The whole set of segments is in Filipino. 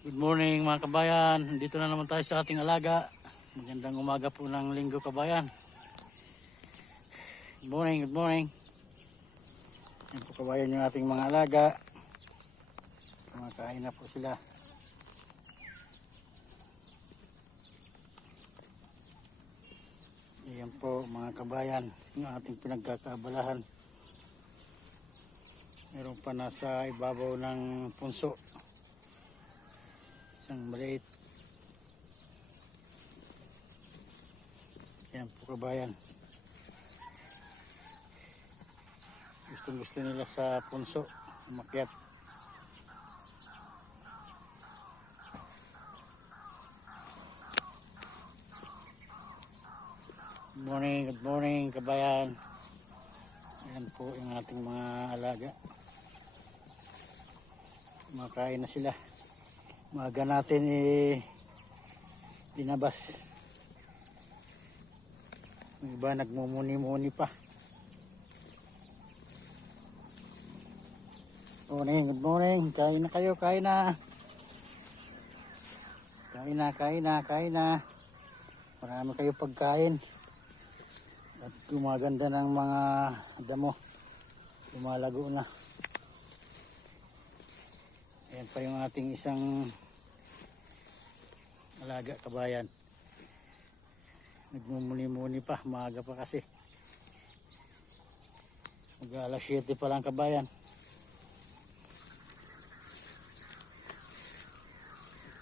Good morning mga kabayan, dito na naman tayo sa ating alaga. Magandang umaga po ng linggo kabayan. Good morning, good morning. Yan po kabayan yung ating mga alaga. Kumakain na po sila. Yan po mga kabayan, yung ating pinagkakaabalahan. Meron pa nasa ibabaw ng punso. Isang maliit. Yan po kabayan. Gusto nila sa punso umakyat. Good morning kabayan. Yan po yung ating mga alaga. Kumakain na sila. Umaga natin binabas. Yung iba nagmumuni-muni pa. Good morning. Kain na kayo, kain na. Kain na. Marami kayo pagkain. At gumaganda ng mga damo. Lumalago na. Ayan pa yung ating isang alaga kabayan. Nagmumuni-muni pa, maaga pa kasi. Mag-alas 7 pa lang kabayan.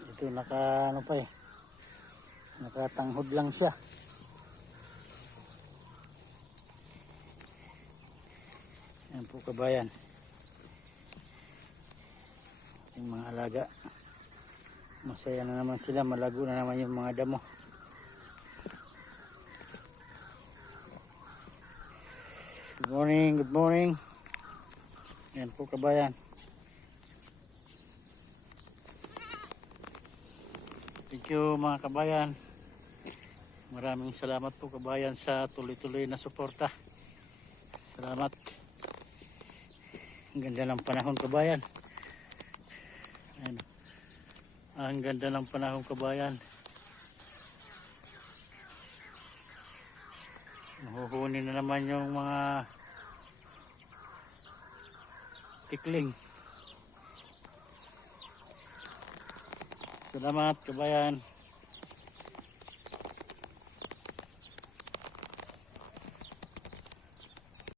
Ito nakatanghod lang siya. Ayan po kabayan. Yung mga alaga, masaya na naman sila, malago na naman yung mga damo. Good morning. Yan po kabayan. Thank you mga kabayan. Maraming salamat po kabayan sa tuloy-tuloy na suporta. Salamat. Ang ganda ng panahon kabayan. Ayan. Ang ganda ng panahon kabayan. Mahuhuni na naman yung mga tikling. Salamat kabayan.